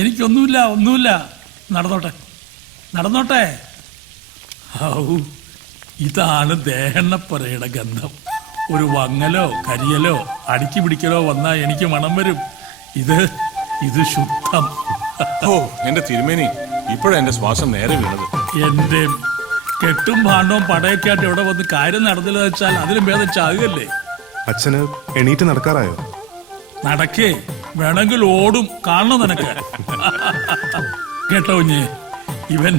എനിക്കൊന്നുമില്ല, ഒന്നുമില്ല. നടന്നോട്ടെ നടന്നോട്ടെ. ഔ, ഇതാണ് ദേഹണ്ണപ്പുരയുടെ ഗന്ധം. ഒരു വങ്ങലോ കരിയലോ അടുക്കി പിടിക്കലോ വന്നാൽ എനിക്ക് മണം വരും. ഇത് ശുദ്ധം. ഓ എന്റെ തിരുമേനി, ഇപ്പോഴാ എന്റെ ശ്വാസം നേരെ വീണത്. എന്റെ കെട്ടും ഭാണ്ഡവും പടയൊക്കെ ആയിട്ട് ഇവിടെ വന്ന് കാര്യം നടന്നില്ല വെച്ചാൽ അതിലും ഭേദം ചാകുകയല്ലേ. അച്ഛന് എണീറ്റ് നടക്കാറായോ? നടക്കേ, വേണമെങ്കിൽ ഓടും. കാണണം നിനക്ക്. കേട്ടോ കുഞ്ഞേ, ഇവൻ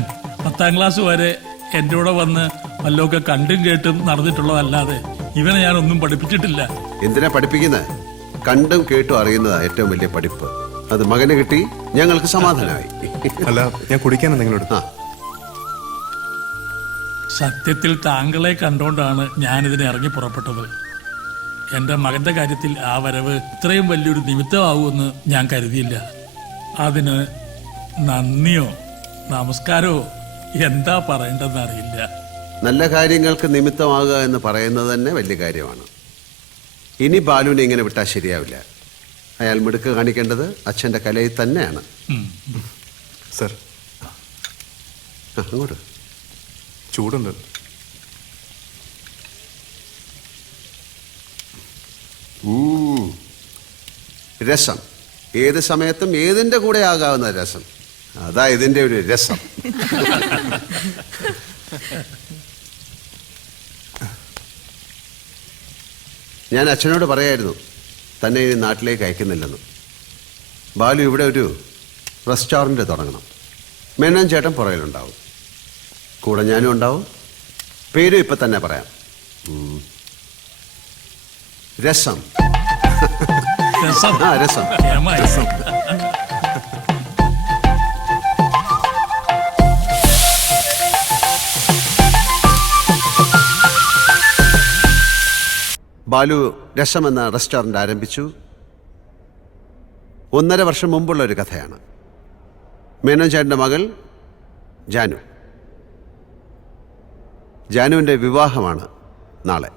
10ാം ക്ലാസ് വരെ എൻ്റെ കൂടെ വന്ന് വല്ലതൊക്കെ കണ്ടും കേട്ടും നടന്നിട്ടുള്ളതല്ലാതെ ഇവനെ ഞാനൊന്നും പഠിപ്പിച്ചിട്ടില്ല. എന്തിനാ പഠിപ്പിക്കുന്നത്? കണ്ടും കേട്ടും അറിയുന്നതാ ഏറ്റവും വലിയ പഠിപ്പ്. അത് മകന് കിട്ടി, ഞങ്ങൾക്ക് സമാധാനമായി. അല്ല, ഞാൻ കുടിക്കാൻ എന്തെങ്കിലും എടുത്താ? സത്യത്തിൽ താങ്കളെ കണ്ടുകൊണ്ടാണ് ഞാനിതിനെ ഇറങ്ങി പുറപ്പെട്ടത്. എൻ്റെ മകന്റെ കാര്യത്തിൽ ആ വരവ് ഇത്രയും വലിയൊരു നിമിത്തമാവുമെന്ന് ഞാൻ കരുതിയില്ല. അതിന് നന്ദിയോ നമസ്കാരമോ എന്താ പറയേണ്ടതെന്ന് അറിയില്ല. നല്ല കാര്യങ്ങൾക്ക് നിമിത്തമാകുക എന്ന് പറയുന്നത് തന്നെ വലിയ കാര്യമാണ്. ഇനി ബാലുവിനെ ഇങ്ങനെ വിട്ടാൽ ശരിയാവില്ല. അയാൾ മിടുക്ക് കാണിക്കേണ്ടത് അച്ഛൻ്റെ കലയിൽ തന്നെയാണ്. സർ, അങ്ങോട്ട് ചൂടുണ്ട്. രസം ഏത് സമയത്തും ഏതിൻ്റെ കൂടെ ആകാവുന്ന രസം. അതാ ഇതിൻ്റെ ഒരു രസം. ഞാൻ അച്ഛനോട് പറയായിരുന്നു തന്നെ ഇനി നാട്ടിലേക്ക് അയക്കുന്നില്ലെന്ന്. ബാലു ഇവിടെ ഒരു റെസ്റ്റോറൻറ്റ് തുടങ്ങണം. മേനോൻ ചേട്ടൻ പുറകിലുണ്ടാവും, കൂടെ ഞാനും ഉണ്ടാവും. പേരും ഇപ്പം തന്നെ പറയാം, രസം. രസം. ആ, രസം. ബാലു രസം എന്ന റെസ്റ്റോറൻറ്റ് ആരംഭിച്ചു. 1.5 വർഷം മുമ്പുള്ള ഒരു കഥയാണ്. മേനോൻ ചേട്ടൻ്റെ മകൾ ജാനു. ജാനുവിൻ്റെ വിവാഹമാണ് നാളെ.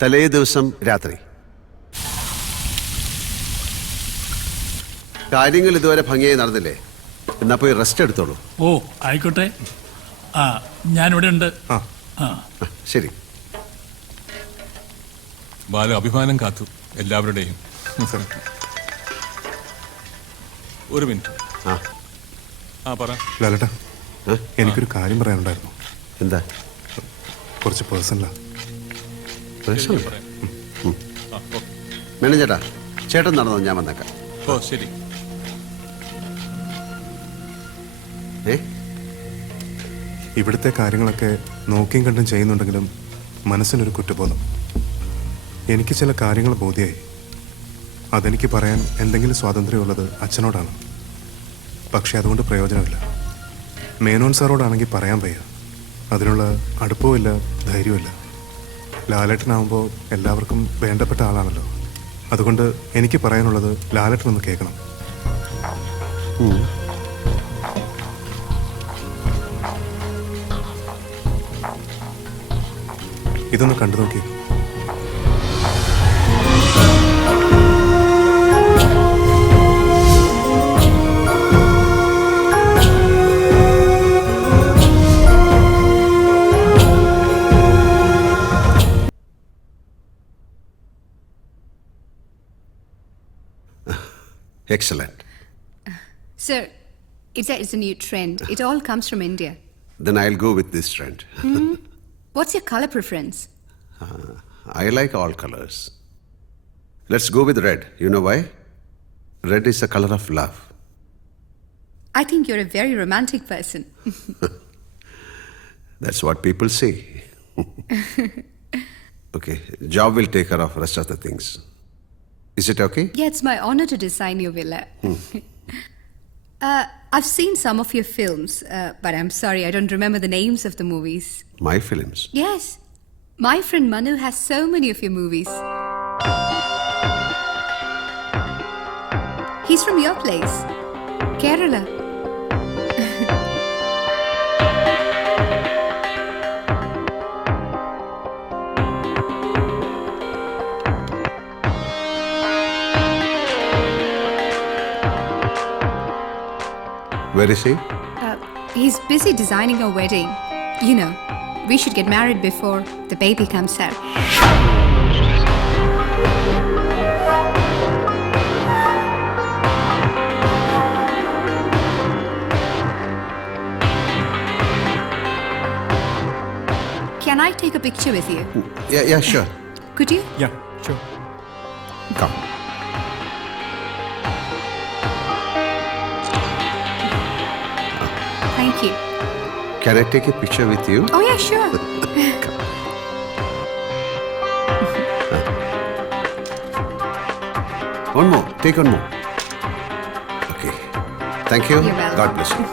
തലേ ദിവസം രാത്രി. കാര്യങ്ങൾ ഇതുവരെ ഭംഗിയായി നടന്നില്ലേ? എന്നാ പോയി റെസ്റ്റ് എടുത്തോളൂ. ഓ ആയിക്കോട്ടെ. ആ, ഞാനിവിടെ ഉണ്ട്. ശരി. ബാലു അഭിമാനം കാത്തു എല്ലാവരുടെയും. ഒരു മിനിറ്റ്. ആ പറ ലാലേട്ടാ, എനിക്കൊരു കാര്യം പറയാനുണ്ടായിരുന്നു. എന്താ? കുറച്ച് പേഴ്സണലാ. മേനോൻ ചേട്ടാ, ചേട്ടൻ നടന്നോ, ഞാൻ വന്നേക്കാം. ഓ ശരി. ഇവിടുത്തെ കാര്യങ്ങളൊക്കെ നോക്കിയും കണ്ടും ചെയ്യുന്നുണ്ടെങ്കിലും മനസ്സിനൊരു കുറ്റബോധം. എനിക്ക് ചില കാര്യങ്ങൾ ബോധ്യമായി. അതെനിക്ക് പറയാൻ എന്തെങ്കിലും സ്വാതന്ത്ര്യമുള്ളത് അച്ഛനോടാണ്. പക്ഷെ അതുകൊണ്ട് പ്രയോജനമില്ല. മേനോൻ സാറോടാണെങ്കിൽ പറയാൻ വയ്യ. അതിനുള്ള അടുപ്പവുമില്ല, ധൈര്യവുമില്ല. ലാലേട്ടനാവുമ്പോൾ എല്ലാവർക്കും വേണ്ടപ്പെട്ട ആളാണല്ലോ. അതുകൊണ്ട് എനിക്ക് പറയാനുള്ളത് ലാലേട്ടനൊന്ന് കേൾക്കണം. ഇതൊന്ന് കണ്ടു നോക്കി. Excellent. Sir, it's a new trend. It all comes from India. Then I'll go with this trend. What's your color preference? I like all colors. Let's go with red. You know why? Red is the color of love. I think you're a very romantic person. That's what people say. Okay, job will take care of rest of the things. Is it okay? Yeah, it's my honor to design your villa. I've seen some of your films, but I'm sorry, I don't remember the names of the movies. My films? Yes. My friend Manu has so many of your movies. He's from your place, Kerala. Where is he? He's busy designing a wedding. You know, we should get married before the baby comes out. Can I take a picture with you? Yeah, sure. Could you? Yeah, sure. Come. Thank you. Can I take a picture with you? Oh, yeah, sure. One more. Take one more. Okay. Thank you. You're welcome. God bless you.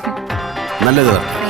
നല്ലത് വരട്ടെ.